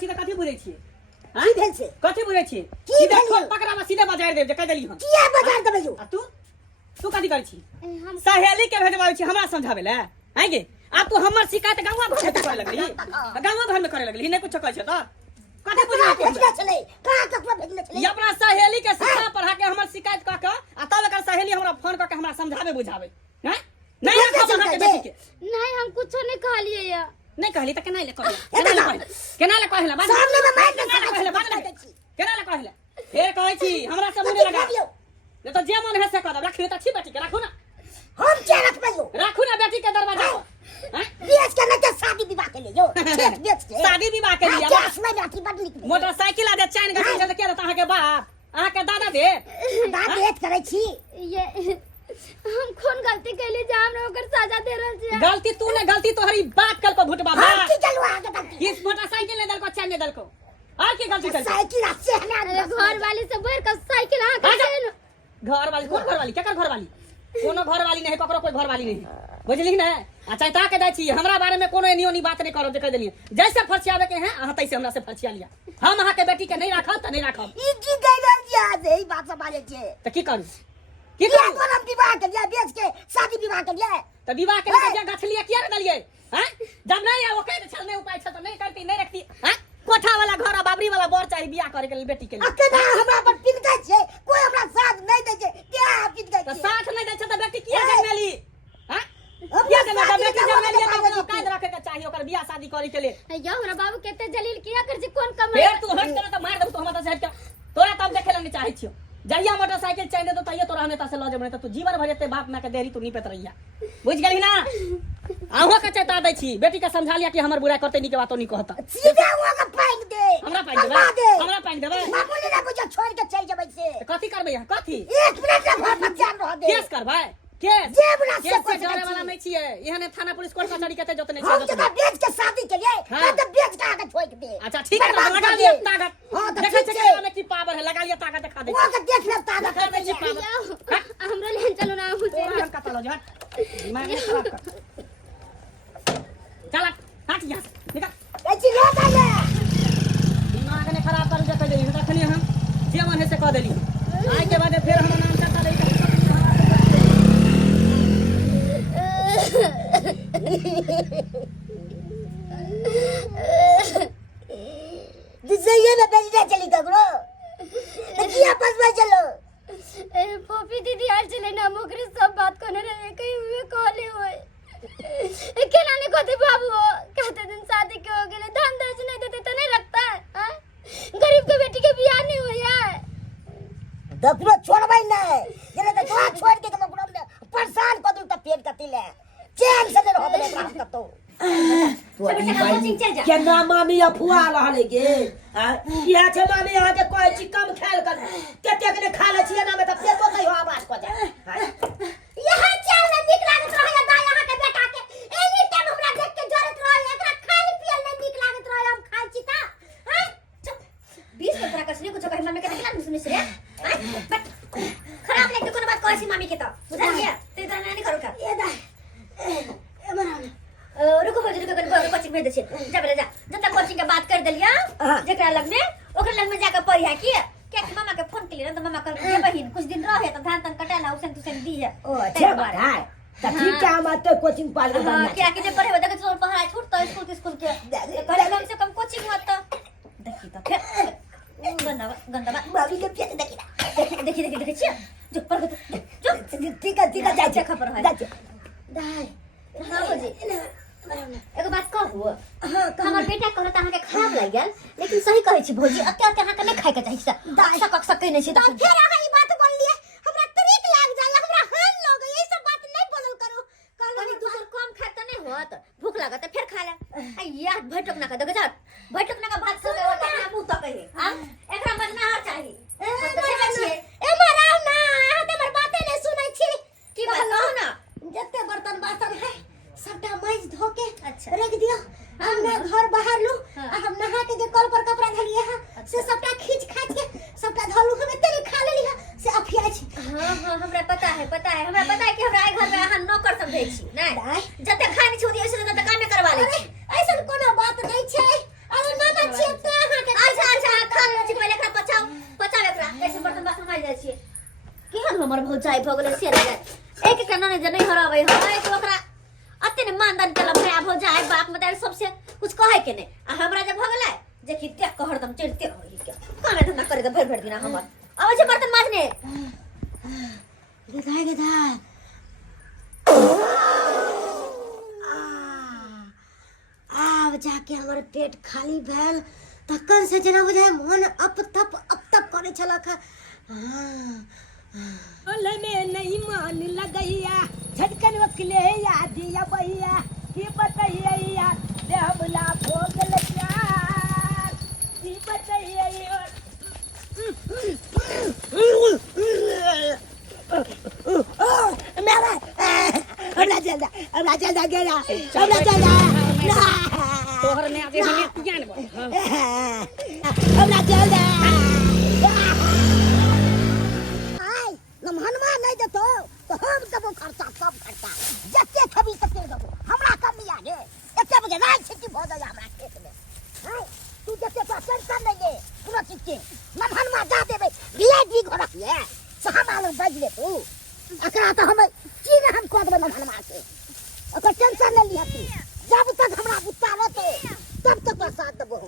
छी त कथि बुझै छी हां की भेल से कथि बुझै छी सीधे ठोक पकड़ा में सीधे बाजार दे कह देली हम किया बाजार देबै जो आ तू कथि कर छी सहेली के भेजबाबै छी हमरा समझावे ले हैं गे अब तू हमर शिकायत गांव भर में करे लगली गांव घर में करे लगली नहीं कुछ कहै छ त कथि बुझै भेजले छलै कहां तक भेजले छलै ये अपना सहेली के शिक्षा पढ़ा के हमर शिकायत क के आ तब एकर सहेली हमरा फोन क के हमरा समझावे बुझावे हैं नहीं खबर के बेटी के नहीं हम कुछ नहीं कहलिए या नहीं कहली त केना ले कहला केना ले कहला बात सामने में मार केना ले कहला बात केना ले कहला फेर कहै छी हमरा से मुंह लगा ये तो जे मन है से कह दब रखियो त छी बेटी के राखू ना हम क्या रखबै जो राखू ना बेटी के दरवाजा पर हैं बेच के नहीं शादी विवाह के लिए जो खेत बेच के शादी विवाह के लिए क्या समय बेटी बड़ निक मोटरसाइकिल आ दे चैन गठिन के के अहाँ के बाप अहाँ के दादा दे दादा बेच करे छी ये हम कौन गलती कैले जे हमरा ओकर सजा दे रहल छी गलती तू ने गलती तोहरी बाप कल को भुटबा हम की चलू आगे गलती इस मोटरसाइकिल ने दल को चैन ने दल को और की गलती कर साइकिल अच्छे है ना घर वाली से भर का साइकिल आ के घर वाली कौन घर वाली केकर घर वाली कोनो घर वाली नहीं ककरो कोई घर वाली नहीं बुझली ना अच्छा ता के दै छी हमरा बारे में कोनो एनियो नी बात नहीं करो जे कह देलिए जैसे फरसियावे के हैं अहाँ तैसे हमरा से फरसिया लिया हम अहाँ के बेटी के नहीं राखब त नहीं राखब ई की गइल दिया से ई बात बाजे छे त की करू की करू हम विवाह के लिए बेच के शादी विवाह के लिए त विवाह के लिए गठलिए किया दलिए हैं जब नहीं है ओके छल नहीं उपाय छ त नहीं करती नहीं रखती हैं कोठा वाला घर बाबरी वाला बर चाहिए बियाह करे के लिए बेटी के लिए अकेला हमरा पर पिनकै छे कोई हमरा साथ नहीं दे छे क्या पिनकै तो छे साथ नहीं दे छ त बेटी किया जन्मेली हैं किया जन्मेली बेटी जन्मेली त कायद रखे के चाहिए ओकर बियाह शादी करे के लिए या हमरा बाबू केते जलील किया कर छी कोन कम फेर तू हट कर त मार दब तू हमरा से हट के तोरा तब देखे लगे चाहे छियो जहिया मोटरसाइकिल चैन दे तो तइए तोरा हमें से ल जबने त तू जीवन भर जते बाप मां के देरी तू निपत रहिया बुझ गेली ना आहो के चेता दै छी बेटी के समझा लिया कि हमर बुराई करते नी के बातो नी कहता सीधे हुआ के पाइन दे हमरा पाइन देबे मामूली ना बुझा छोड़ के चल जबै से कथि करबै यहाँ कथि 1 मिनट के घर पर जान रह दे केस करबै केस जे बुला से केस से डरे वाला नहीं छिए एहने थाना पुलिस कोर्ट कचहरी कते जतने हम छै तो बेच के शादी के लिए हाँ। तो बेच के आके छोड़ दे अच्छा ठीक है तो लगा लिया ताकत हां तो देखै ठीक छै है में की पावर है लगा लिया ताकत दिखा दे वो के देख ले ताकत कर दे छी पावर हमरा ले चलो ना मुझे तोरा हम कतल जो दिमाग नहीं खराब कर चल हट यहां से निकल ए जी लो ले दिमाग ने खराब कर दे कह तखनी हम जेवन है से कह देली आइ के बाद फिर हम नाम करता ले दिसैया में बेचने चली ककरो किया बस में चलो पोपी दीदी आल चले ना मुकरी सब बात करने रहे कहीं हुए कहले होए केना ने कहते बाबू कहते दिन शादी के हो गेले धन दहेज नहीं देते तो नहीं रखता है हाँ? गरीब के बेटी के बियाह नहीं हुआ है दकरो छोड़बै नहीं जने तो तोरा छोड़ के हम ओकरा परेशान क दू त पेट कति ले चैन से रह दे बात कतो केना मामी अफुआ रहले गे किया छै मामी अहाँ के कहै छी कम खायल कर कते के खा ले छियै ना में त पेटो कहियो आवाज क जाय यहां चल न निक लागत रहय दा यहां के बेटा के एनी टाइम हमरा देख के जरत रहय एकरा खाली पियल नहीं निक लागत रहय हम खाइ छी ता हैं 20 रुपया कसने कुछ कहि मम्मी के देखला न सुनिस रे खराब लगे कोनो बात कहै छी मम्मी के त बुझा लिया ते इधर नहीं करू का ए दा ए मरा रुको भौजी रुको कनी कोचिंग भेज दे छी जा बेटा जा जब तक कोचिंग के बात कर देलिया जेकरा लग में ओकर लग में जाके पढ़िया की क्या कि मामा के फोन के लिए तो मामा कल के बहिन कुछ दिन रहे तो धान तन कटाला उसन तुसन दी है ओ अच्छा बात है त ठीक है हम तो कोचिंग पाल के हां क्या कि जे पढ़े देखे तो पढ़ाई छूटता स्कूल के करे कम से कम कोचिंग होता देखी तो फिर गंदा बाबी के पेट देखी छी जो पढ़ जो ठीक है जा खबर है दाई हां भौजी एगो बात कहू हमर बेटा कहत अहाँ के खराब लाग गेल लेकिन सही कहै छी भौजी अते अहाँ के नहीं खाय के चाहिए दाई कक सकै नहीं छी तो फिर अहाँ ई बात बोल लिए हमरा तरीक लाग जाय हमरा हाल लग ये सब बात नहीं बोलल करो कल दूसर कम खात त नहीं होत भूख लागत फिर खा ले यार भटक ना का देख जा भटक ना का भात सब ओटा मुंह तक है हां एकरा मजना और चाहिए ए मरा ना अहाँ त हमर बाते नहीं सुनै छी की बात कहू ना जत्ते बर्तन बासन है सबटा माइज धो के अच्छा रख दियो हमने घर बाहर लू हम नहा के जे कल पर कपड़ा धलिए है से सबटा खींच खाच के सबटा धलू हमें तेरे खा लेली है से अफिया छी हां हमरा पता है हमरा पता है कि हमरा आई घर में अहाँ नौकर सब दै छी नहीं जते खानी छी ओदी ऐसे त काम करवा ले ऐसन कोनो बात नहीं छै अरे ना ना छिए न जे नहीं हरावे है तो ओकरा अते ने मानदान केला भया भौ जाए बाप मतार सबसे कुछ कहे के ने आ हमरा जब भगला जे कि ते कहर दम चढ़ते रही क्या कामे धंधा करे तो भर दिना हमर अब जे बर्तन माजने गधा अब जाके हमर पेट खाली भेल तखन से जना बुझाय मन अप तप करे छलक ओले में नहीं मान लगैया झटकन वकले या दिया भैया की बताइए देहबला भोगल प्यार की बताइए मेरा हमरा जल्दा गेला हमरा जल्दा तोहर ने आजे हमें ज्ञान बोल हमरा जल्दा हनुमान नहीं देतो तो हम देबो खर्चा सब खर्चा जते खबी तते देबो हमरा कम नहीं आगे एते बजे रात छिटी भ जाय हमरा खेत में हाय तू जते तो टेंशन नहीं ले कोनो चीज के मन हनुमान जा देबे वीआईपी घर है सामान बज ले तू एकरा तो हम चीन हम को देबे मन हनुमान के ओकर टेंशन नहीं लिया तू जब तक हमरा बुत्ता रहते तब तक साथ देबो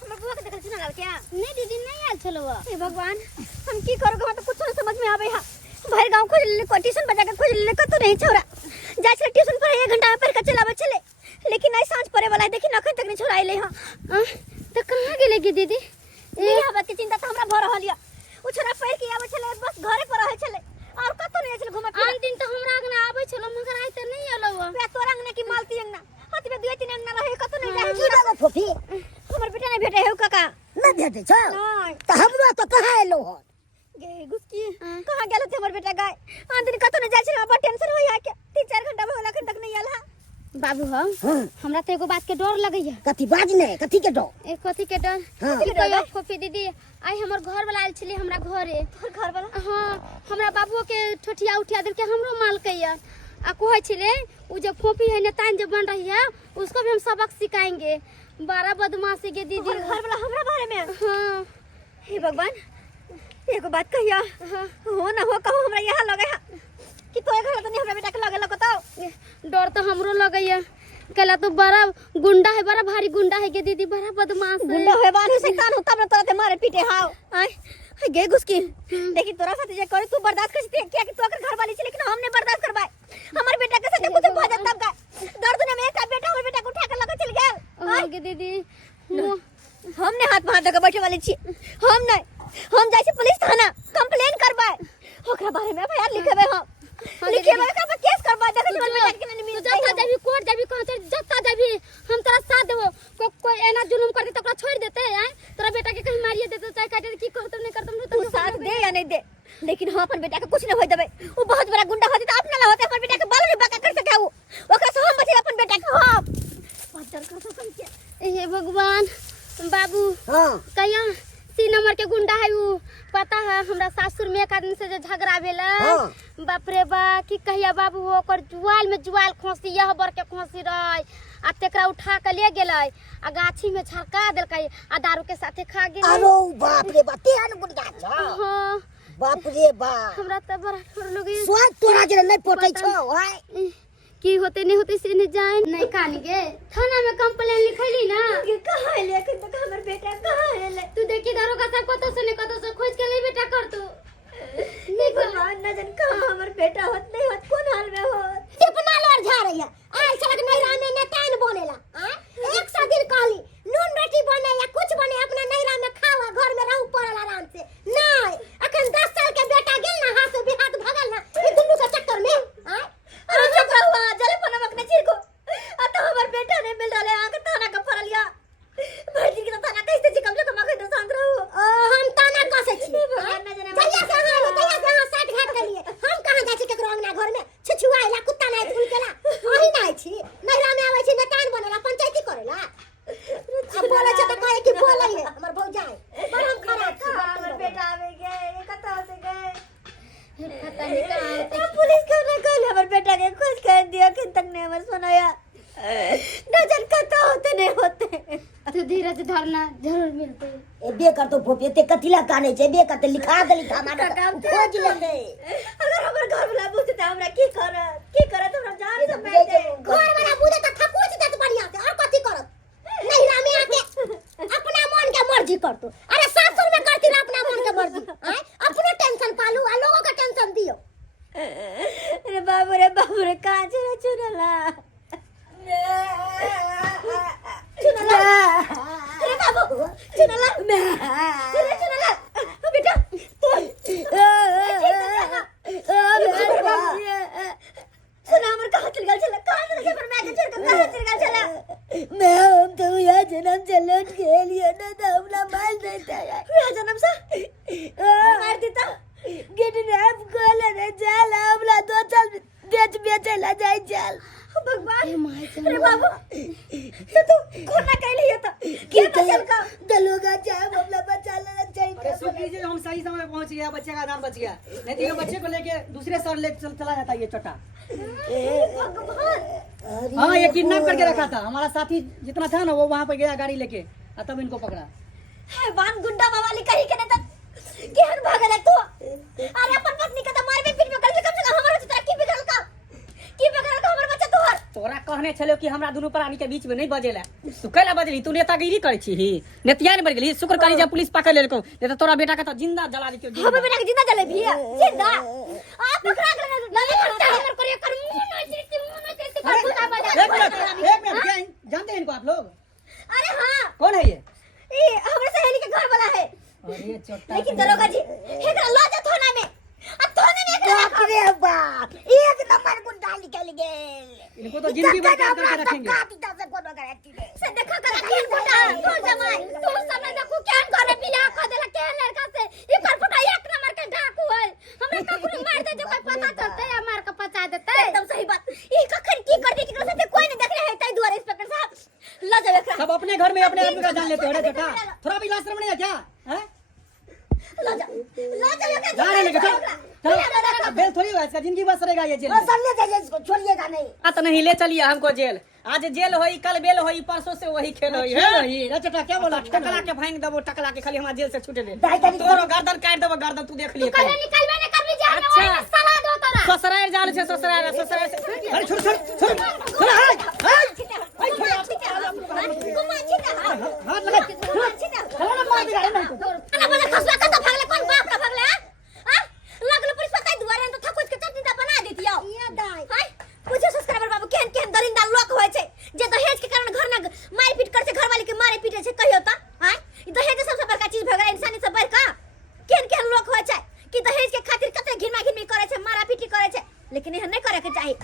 हमर बुआ के देखल सुना क्या नहीं दीदी नहीं आल चलो हे भगवान हम की करोगे हम तो कुछ नहीं समझ में आवे हा भर गांव खोज ले को ट्यूशन बजा के खोज ले कतो नहीं छोरा जा छे ट्यूशन पर 1 घंटा में पढ़ के चलावे चले लेकिन नहीं सांझ पड़े वाला है देखी नखन तक नहीं छोड़ाई ले हां तो कहां गेलेगी दीदी नहीं हवा के चिंता तो हमरा भर रहल या उ छोरा पढ़ के आवे चले बस घरे पर रहे चले और कतो नहीं चले घुमा आन दिन तो हमरा अंगना आवे चलो मगर आई तो नहीं आलो पे तोरा अंगना की मालती अंगना हाथ में 2-3 अंगना रहे कतो नहीं रहे की देबो फोफी हमर बेटा नहीं भेटे है काका नहीं भेटे छ नहीं तो हमरा तो कहां एलो हो गे गुस्की कहां गेल थे हमर बेटा गाय आन दिन कतो नहीं जाय छे बड़ टेंशन होई है के 3-4 घंटा होला खन तक नहीं आला बाबू हम हमरा तो एगो बात के डर लगैया कथी बाज ने कथी के डर एक कथी के डर हाँ। कहियो फोफी दीदी आई हमर घर वाला आइल छली हमरा घरे तोर घर वाला हां हमरा बाबू के ठोठिया उठिया देल के हमरो माल कैया आ कहै छले उ जो फोफी है नेतान जो बन रही है उसको भी हम सबक सिखाएंगे बड़ा बदमाशी के दीदी तोर घर वाला हमरा बारे में हां हे भगवान एगो बात कहिया हो ना हो कहू हमरा यहां लगे कि तोए घर तो नहीं हमरा बेटा के लगे लगतो डर तो हमरो लगैया कला तो बड़ा गुंडा है बड़ा भारी गुंडा है के दीदी बड़ा बदमाश है गुंडा होए बानी से कान होता तोरा ते मारे पीटे हाव आय गे गुस्की देखी तोरा साथ जे करे तू बर्दाश्त कर सकती है क्या कि तू अगर घर वाली छी लेकिन हम नहीं बर्दाश्त करबाए हमर बेटा के साथ कुछ भ जात तब का दर्द ने में एक बेटा हमर बेटा को उठा के लगे चल गेल हां के दीदी हमने हाथ में हाथ लगा बैठे वाली छी हम नहीं हम जाई छी पुलिस थाना कंप्लेन करबाए ओकरा बारे में एफआईआर लिखेबे हम लिखेबे ओकरा पर केस करबाए देखे हमर बेटा के नहीं मिल जता जाबी कोर्ट जाबी कहां जता जाबी हम तोरा साथ देबो कोई एना जुलुम कर दे तो ओकरा छोड़ देते हैं तोरा बेटा के कहीं मारिए देते चाहे काटे की कहतम नहीं करतम तू साथ दे या नहीं दे लेकिन हम अपन बेटा के कुछ नहीं होय देबे वो बहुत बड़ा गुंडा होती तो अपना ला होते अपन बेटा के बाल नहीं बाका कर सके वो ओकरा से हम बचे अपन बेटा के हम पत्थर का सब के हे भगवान बाबू हां कहिया 3 नंबर के गुंडा है वो पता है हमरा सासुर में एक आदमी से जो झगड़ा भेल बाप रे बा की कहिया बाबू ओकर जुआल में जुआल खोसी यह बर के खोसी रहे आ तेकरा उठा के ले गेलै आ गाछी में छड़का देलकै आ दारू के साथे खा गेलै अरे बाप रे बाप तेहन गुंडा छ हां बाप रे बाप हमरा त बड़ा डर लगे स्वाद तोरा जे नहीं पोटै छ हाय की होते नहीं होते से नहीं जाए नहीं कान गे थाना में कंप्लेन लिखैली ना ये कहां है लेकिन तो हमर बेटा कहां है तू देखी दारोगा साहब कतो से खोज के ले बेटा कर तू नहीं भगवान न जन कहां हमर बेटा होत नहीं होत कौन हाल में होत टिपना लड़ जा रही है आय सड़क नहीं रहने ने कान बोलेला हां 100 दिन कहली नून रोटी बने या कुछ बने अपना नैरा में खावा घर में रहू पड़ल आराम से नहीं अखन 10 साल के बेटा गेल ना हाथ से हाथ भगल ना ई दुनु के चक्कर में हां अरे चुप रहो जले पनमक ने चिर को आ तो हमर बेटा ने मिल डाले आके थाना का फरलिया भर्ती की थाना कैसे जी कम से कम आके तो शांत रहो हम ताना कसे छी भगवान न जाने जल्दी से हां तैयार से हां साठ घाट के लिए हम कहां जाय छी केकरो अंगना घर में छछुआइला कुत्ता नहीं फूल केला ओही नहीं छी नैरा में आवे छी नकान बनेला पंचायती करेला अब बोले छ त कहे कि बोलै है हमर भौजाई पर हम खराब छी हमर बेटा आवे गए कता से गए पता नहीं कहां होते पुलिस क्यों न कल हमर बेटा के खुश कर दिया कि तक ने हमर सुनाया न जन कता होते नहीं होते तू धीरज धरना जरूर मिलते ए बे कर तो फोपे ते कथिला काने छै बे कर ते लिखा दे लिखा मार खोज लेते अगर हम रे बाबू रे कहाँ छे चुनला चुनला रे बाबू चुनला रे चुनला बेटा सुना हमर कहाँ चल गल छला कहाँ चल गल पर मैं छोड़ के कहाँ चल गल छला मैं हम तो यहाँ जन्म से लौट के लिए ना तो हमला मार देता है यहाँ जन्म सा मार देता किडनैप कर ले जाल हमला 2 साल बेचला जाए जाल भगवान अरे बाबू तो तू कोना कहली है तो क्या बचल का दलोगा चाहे हमला बचा लेना चाहिए शुक्र जी हम सही समय पहुंच गया बच्चे का नाम बच गया नहीं तो ये बच्चे को लेके दूसरे शहर ले चला जाता ये चोटा भगवान हाँ ये किडनैप करके रखा था हमारा साथी जितना था ना वो वहाँ पे गया गाड़ी लेके तब इनको पकड़ा हैवान गुंडा मवाली कहीं के नहीं केहन भागल है तू अरे अपन पत्नी का तो मार के पीठ में कर कम से कम हमारा तरह की बिगड़ल का हमर बच्चा तोहर तोरा कहने छलो कि हमरा दुनू प्राणी के बीच में नहीं बजेला तू कैला बजली तू नेतागिरी करै छी ही नेतिया ने बज गेली शुक्र करी जब पुलिस पकड़ लेलको नहीं तो तोरा बेटा का तो जिंदा जला देतियो हमर बेटा के जिंदा जले भी जिंदा आप पकड़ा कर लगे करता हमर करिया कर मुंह न तेरे कर बुला बजा एक मिनट जानते हैं इनको आप लोग अरे हां कौन है ये हमरे सहेली के घर वाला है अरे चोटा लेकिन दरोगा जी एकरा ला जा थाना में अब थाने में एकरा अरे बाप एक नंबर गुंडा निकल गेल इनको तो जिंदगी भर कैद करके रखेंगे काटिता से कोनो गारंटी नहीं से देखा कर तीन गुंडा तोर जमाई तू समय देखो क्या करे बिया खा देला के लड़का से ई पर फटा एक नंबर के डाकू है हमरे ककरो मार दे जो कोई पता चलते है मार के पचा देते एकदम सही बात ई कखन की कर दी कि से कोई नहीं देख रहा है तई द्वारा इंस्पेक्टर साहब ला जावे एकरा सब अपने घर में अपने आदमी का जान लेते हो रे बेटा थोड़ा भी लाज शर्म नहीं है क्या हैं ला जा एकरा जा रे लेके चलो बेल थोड़ी हुआ इसका जिंदगी बस रहेगा ये जेल में समझे जाइए इसको छोड़िएगा नहीं तो नहीं ले चलिए हमको जेल आज जेल होई कल बेल होई परसों से वही खेल होई है वही रे चटा क्या बोला टकला के भांग दबो टकला के खाली हमारा जेल से छूटे ले तोरो गर्दन काट देबो गर्दन तू देख लिए कल निकलबे नहीं कर ली जाने अच्छा। वाला सला दो तोरा ससुराल जाल छे ससुराल से अरे छोड़ छोड़ छोड़ हाथ लगा चलो ना मार दिया नहीं तो अरे बोले खसला का तो भागले कौन बाप का भागले हां लगलो पुलिस पता है दुआरे तो थकुच के चटनी दा बना देती आओ ये दाई हाय पूछो सब्सक्राइबर बाबू केहन केहन दरिंदा लोक होय छे जे दहेज के कारण घर ना मार पीट कर छे घर वाले के मारे पीटे छे कहियो त हाय ई दहेज सबसे बड़का चीज भगला इंसानी से बढ़ का केहन केहन लोक होय छे कि दहेज के खातिर कते घिनमा घिनमी करे छे मारा पीटी करे छे लेकिन एहन नहीं करे के चाही